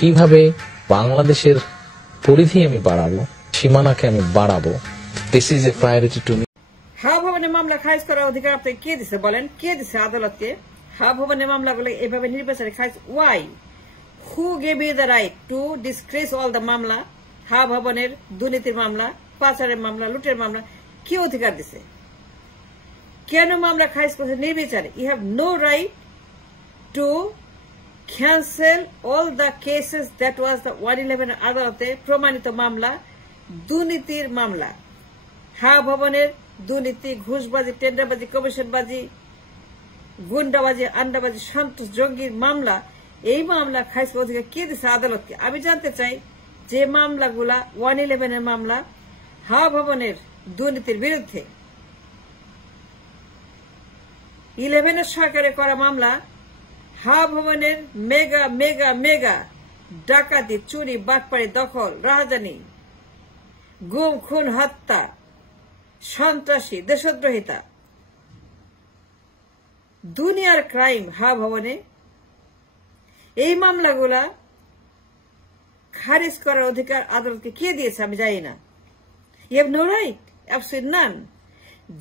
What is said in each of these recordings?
কিভাবে বাংলাদেশের পরিধি আমি বাড়াবো, সীমানাকে আমি বাড়াবো, this is a priority to me. হাওয়া ভবনের মামলা খারিজ করার অধিকার আপনাকে কে দিছে বলেন? কে দিছে আদালতকে হাওয়া ভবনের মামলাগুলো এভাবে নির্বাচনে খারিজ? Why? Who gave you the right to dismiss all the মামলা? হাওয়া ভবনের দুর্নীতির মামলা, পাচারের মামলা, লুটের মামলা কি অধিকার দিছে? কেন মামলা খারিজ করছে নির্বিচারে? You have no right to cancel all the cases that was the 111 আদালতে প্রমাণিত মামলা, দুর্নীতির মামলা। হাওয়া ভবনের দুর্নীতি, ঘুষবাজি, টেন্ডারবাজি, কমিশনবাজি, গুন্ডাবাজি, আন্ডাবাজি, সন্ত্রাস, জঙ্গির মামলা, এই মামলা খারিজ করার অধিকার কে দিচ্ছে আদালতকে? আমি জানতে চাই যে মামলাগুলা 111 মামলা, হাওয়া ভবনের দুর্নীতির বিরুদ্ধে, 11 সরকারে করা মামলা, হাওয়া ভবনের মেগা মেগা মেগা ডাকাতি, চুরি, বাটপাড়ি, দখল, রাহাজানি, গুম, খুন, হত্যা, সন্ত্রাসী, দেশদ্রোহিতা, দুনিয়ার ক্রাইম হাওয়া ভবনে। এই মামলাগুলা খারিজ করার অধিকার আদালতকে কে দিয়েছে আমি জানি না। You have no right, absolute none.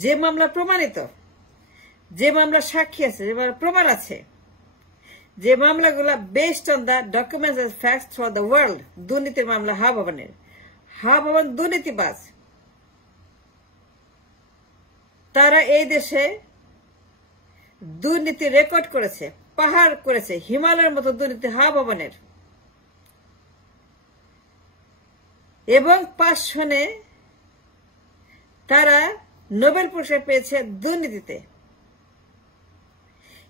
যে মামলা প্রমাণিত, যে মামলা সাক্ষী আছে, যে মামলা প্রমাণ আছে, যে মামলাগুলা based on the documents and facts through the world, দুর্নীতির মামলা হাওয়া ভবনের। হাওয়া ভবন দুর্নীতিবাজ, তারা এই দেশে দুর্নীতি রেকর্ড করেছে, পাহাড় করেছে, হিমালয়ের মতো দুর্নীতি হাওয়া ভবনের। এবং 5 সনে তারা নোবেল পুরস্কার পেয়েছে দুর্নীতিতে।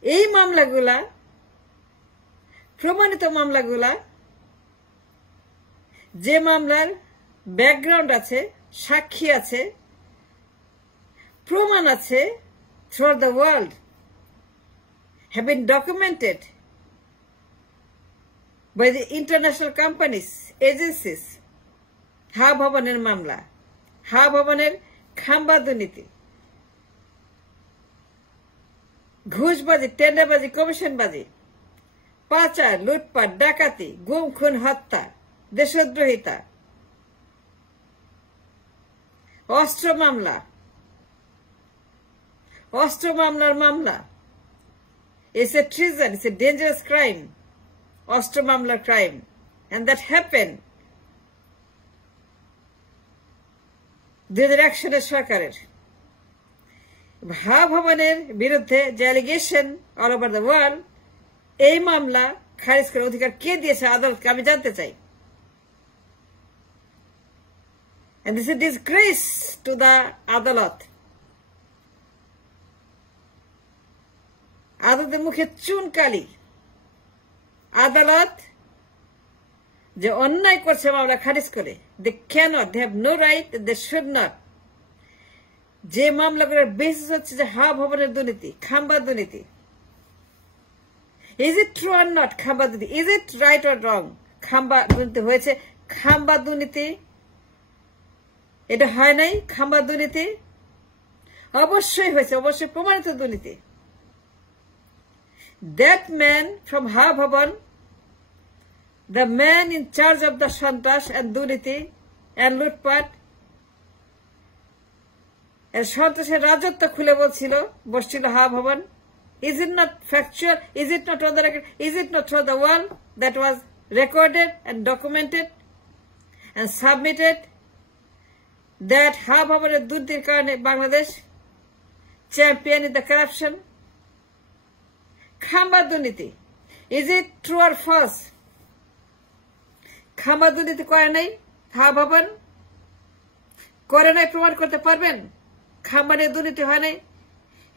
এই মামলাগুলা, প্রমাণিত মামলাগুলা, যে মামলার ব্যাকগ্রাউন্ড আছে, সাক্ষী আছে, প্রমাণ আছে, throughout the world have been documented by the international companies, agencies. হাওয়া ভবনের মামলা, হাওয়া ভবনের খাম্বা দুর্নীতি, ঘুষবাজি, টেন্ডারবাজি, কমিশনবাজি, পাচার, লুটপাট, ডাকাতি, গুম, খুন, হত্যা, দেশদ্রোহিতা, অস্ত্র মামলা, অস্ত্র মামলার মামলা। It's a treason, it's a dangerous crime, অস্ত্র মামলার crime, and that happened 2001 সালের সরকারের। হাওয়া ভবনের বিরুদ্ধে যে allegation all over the world, এই মামলা খারিজ করার অধিকার কে দিয়েছে আদালতকে আমি জানতে চাই। And this is a disgrace to the আদালত। আদালতের মুখে চুনকালি। আদালত যে অন্যায় করছে মামলা খারিজ করে, they cannot, they have no right, they should not। যে মামলাগুলোর বেসিস হচ্ছে যে হাওয়া ভবনের দুর্নীতি, খাম্বা দুর্নীতি। Is it true or not? খাম্বা দুর্নীতি, is it right or wrong? খাম্বা দুর্নীতি হয়েছে। খাম্বা দুর্নীতি এটা হয় নাই, খাম্বা দুর্নীতি অবশ্যই হয়েছে, অবশ্যই প্রমাণিত দুর্নীতি। That man from Hawa Bhavan, the man in charge of the Santras and Duniti and Lutpat, and Santrasের রাজত্ব খুলে বলছিল, বসছিল হাওয়া ভবন। Is it not factual? Is it not on the record? Is it not through the world that was recorded and documented and submitted that হাওয়া ভবনের দুর্নীতির কারণে Bangladesh champion in the corruption? খাম্বা দুর্নীতি, is it true or false? খাম্বা দুর্নীতি করে নাই হাওয়া ভবন, করে নাই, প্রমাণ করতে পারবেন? খাম্বা নিয়ে দুর্নীতি হয় নাই।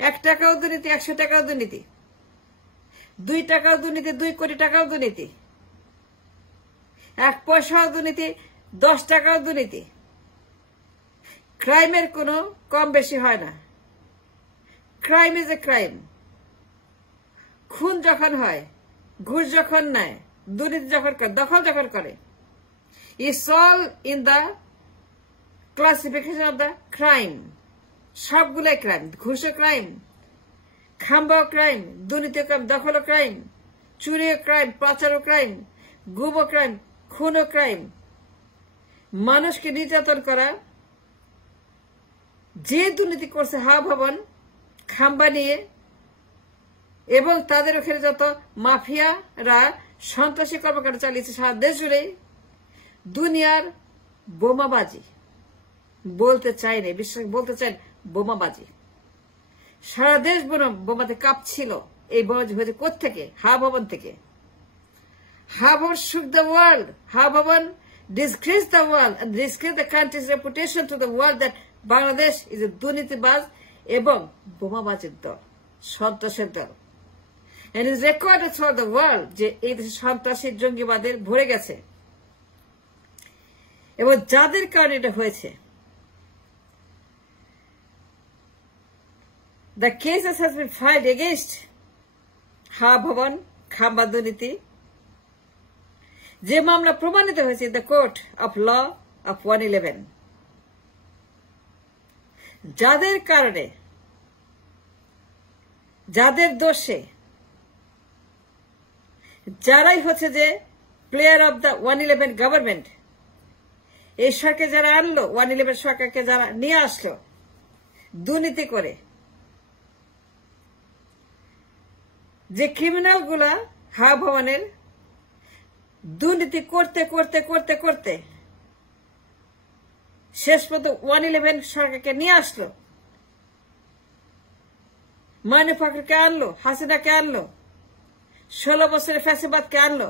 1 টাকাও দুর্নীতি, 100 টাকাও দুর্নীতি, 2 টাকাও দুর্নীতি, 2 কোটি টাকাও দুর্নীতি, 1 পয়সাও দুর্নীতি, 10 টাকাও দুর্নীতি। ক্রাইমের কোনো কম বেশি হয় না। Crime is a crime. খুন যখন হয়, ঘুষ যখন নেয়, দুর্নীতি যখন করে, দখল যখন করে, it's all in the classification of the crime. সবগুলাই ক্রাইম। ঘুষও ক্রাইম, খাম্বাও ক্রাইম, দুর্নীতিও ক্রাইম, দখলও ক্রাইম, চুরিও ক্রাইম, পাচারও ক্রাইম, গুম ক্রাইম, খুন ক্রাইম, মানুষকে নির্যাতন করা, যে দুর্নীতি করছে হা ভবন খাম্বা নিয়ে, এবং তাদের ওখানে যত মাফিয়ারা সন্ত্রাসী কর্মকাণ্ড চালিয়েছে সারা দেশ জুড়ে, দুনিয়ার বোমাবাজি, বলতে চাইনি, বিশ্বাস বলতে চাই বোমাবাজি, সারা দেশ বোমাতে কাঁপছিল। এই বোমাবাজি হয়েছে কোত্থেকে? হা ভবন থেকে। হা ভবন shook the world. হা ভবন disgraced the world and disgraced the country's reputation to the world that Bangladesh is a দুর্নীতিবাজ এবং বোমাবাজির দল, সন্ত্রাসের দল। And is recorded for the world যে এই দেশে সন্ত্রাসী জঙ্গিবাদের ভরে গেছে। এবং যাদের কারণে এটা হয়েছে, the cases has been filed against হা ভবন খাম্বা দুর্নীতি, যে মামলা প্রমাণিত হয়েছে the court of law of 111, যাদের কারণে, যাদের দোষে, যারাই হচ্ছে যে প্লেয়ার অফ দ্য 111 গভর্নমেন্ট, এই সরকার যারা আনলো, 111 সরকারকে যারা নিয়ে আসলো দুর্নীতি করে, যে ক্রিমিনাল গুলা হা ভবনের দুর্নীতি করতে করতে করতে করতে শেষ পর্যন্ত 111 সরকারকে নিয়ে আসলো, মাইনুল হককে আনলো, হাসিনাকে আনলো, 16 বছরের ফ্যাসিবাদকে আনলো।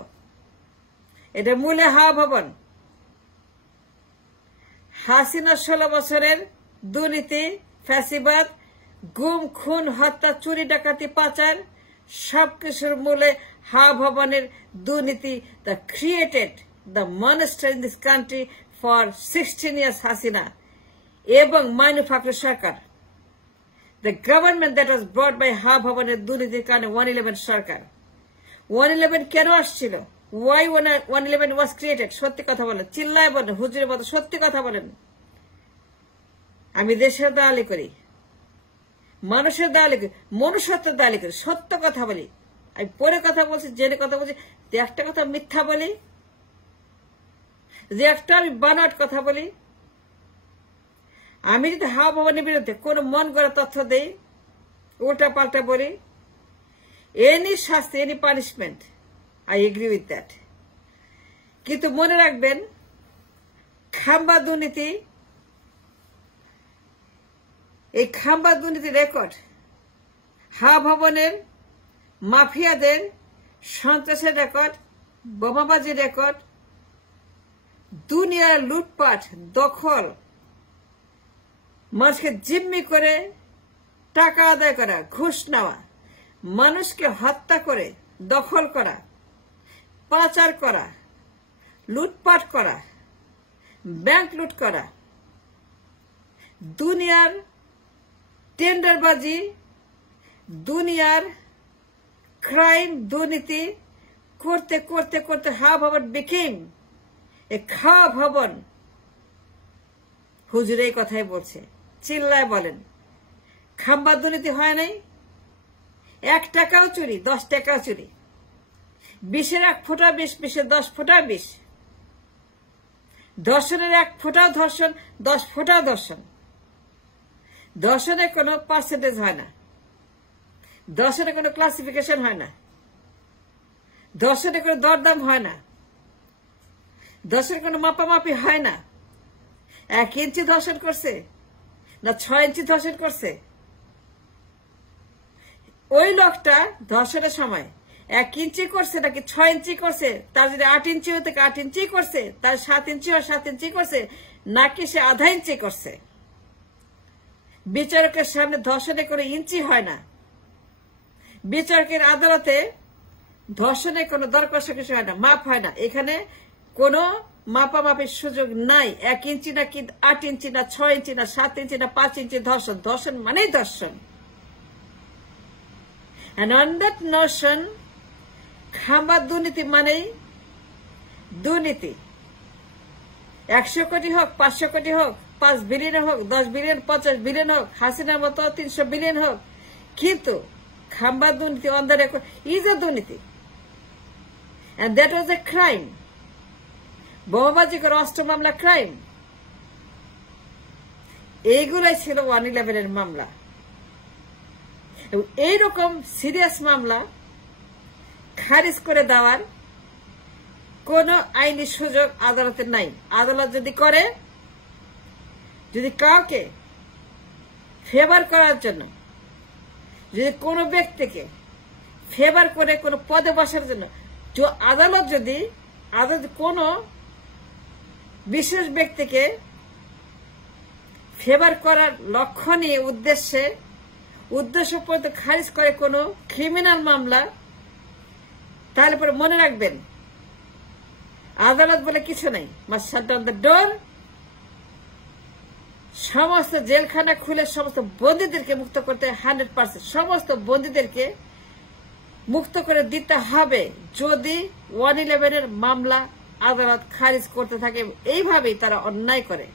এটা মূলে হা ভবন। হাসিনা 16 বছরের দুর্নীতি, ফ্যাসিবাদ, গুম, খুন, হত্যা, চুরি, ডাকাতি, পাচার, সবকিছুর মূলে হা ভবনের দুর্নীতি। They created the monster in this country for 16 years Hasina এবং মাইনুল হক সরকার। The government that was brought by হা ভবনের দুর্নীতির কারণে 111 সরকার। 111 কেন আসছিল? Why 111 was created? সত্যি কথা বলেন, চিল্লায় বলেন, হুজুরের মতো সত্যি কথা বলেন। আমি দেশের দালালি করি, মানুষের দালালি করি, মনুষ্যত্বের দালালি করি, সত্য কথা বলি। আমি পরে কথা বলছি, জেনে কথা বলছি, যে একটা কথা মিথ্যা বলি, যে একটা আমি বানোয়াট কথা বলি, আমি যদি হা ভবনের বিরুদ্ধে কোন মন গড়া তথ্য দেই, উল্টা পাল্টা বলি, এনি শাস্তি, any punishment, I agree with that. কিন্তু মনে রাখবেন, খাম্বা দুর্নীতি, এই খাম্বা দুর্নীতি রেকর্ড, হা ভবনের মাফিয়াদের সন্ত্রাসের রেকর্ড, বোমাবাজির রেকর্ড, দুনিয়ার লুটপাট, দখল, মানুষকে জিম্মি করে টাকা আদায় করা, ঘুষ নেওয়া, মানুষকে হত্যা করে দখল করা, পাচার করা, লুটপাট করা, ব্যাংক লুট করা, দুনিয়ার টেন্ডারবাজি, দুনিয়ার ক্রাইম, দুর্নীতি করতে করতে করতে হা ভবন বিকেম এ খা ভবন। হুজুর এই কথাই বলছে, চিল্লায় বলেন, খাম্বা দুর্নীতি হয় নাই? 1 টাকাও চুরি, 10 টাকাও চুরি, 20-এর 1 ফোঁটা 20, 20-এর 10 ফোঁটা 20, ধর্ষণের 1 ফোঁটাও ধর্ষণ, 10 ফোঁটাও ধর্ষণ। ধর্ষণের কোনো পার্সেন্টেজ হয় না, ধর্ষণের কোনো ক্লাসিফিকেশন হয় না, ধর্ষণের কোনো দরদাম হয় না, ধর্ষণের কোনো মাপামাপি হয় না। 1 ইঞ্চি ধর্ষণ করছে না 6 ইঞ্চি ধর্ষণ করছে? ওই লোকটা ধর্ষণের সময় 1 ইঞ্চি করছে নাকি 6 ইঞ্চি করছে? তার যদি 8 ইঞ্চি হতে 8 ইঞ্চি করছে, তার 7 ইঞ্চি হয় 7 ইঞ্চি করছে, নাকি সে আধা ইঞ্চি করছে? বিচারকের সামনে ধর্ষণে কোনো ইঞ্চি হয় না, বিচারকের আদালতে ধর্ষণের কোনো দরকষা কিছু হয় না, মাপ হয় না। এখানে কোনো মাপামাপির সুযোগ নাই। 1 ইঞ্চি নাকি 8 ইঞ্চি না 6 ইঞ্চি না 7 ইঞ্চি না 5 ইঞ্চি ধর্ষণ। ধর্ষণ মানেই ধর্ষণ। And on that notion, খাম্বা দুর্নীতি মানেই দুর্নীতি। 100 কোটি হোক, 500 কোটি হোক, 5 বিলিয়ন হোক, 10 বিলিয়ন, 50 বিলিয়ন হোক, হাসিনার মতো 300 বিলিয়ন হোক, কিন্তু খাম্বা দুর্নীতি on the record is a দুর্নীতি। and that was a crime. বোমাবাজি করে অস্ত্র মামলা ক্রাইম। এইগুলাই ছিল 111 মামলা। এইরকম সিরিয়াস মামলা খারিজ করে দেওয়ার কোন আইনি সুযোগ আদালতের নাই। আদালত যদি করে, যদি কাউকে ফেভার করার জন্য, যদি কোন ব্যক্তিকে ফেভার করে কোন পদে বসার জন্য, আদালত যদি কোন বিশেষ ব্যক্তিকে ফেভার করার লক্ষ্য নিয়ে উদ্দেশ্য পর্যন্ত খারিজ করে কোন ক্রিমিনাল মামলা, তাহলে পরে মনে রাখবেন আদালত বলে কিছু নাই। Must shut down the door. সমস্ত জেলখানা খুলে সমস্ত বন্দীদেরকে মুক্ত করতে 100%, সমস্ত বন্দীদেরকে মুক্ত করে দিতে হবে যদি 111 মামলা আদালত খারিজ করতে থাকে। এইভাবেই তারা অন্যায় করে।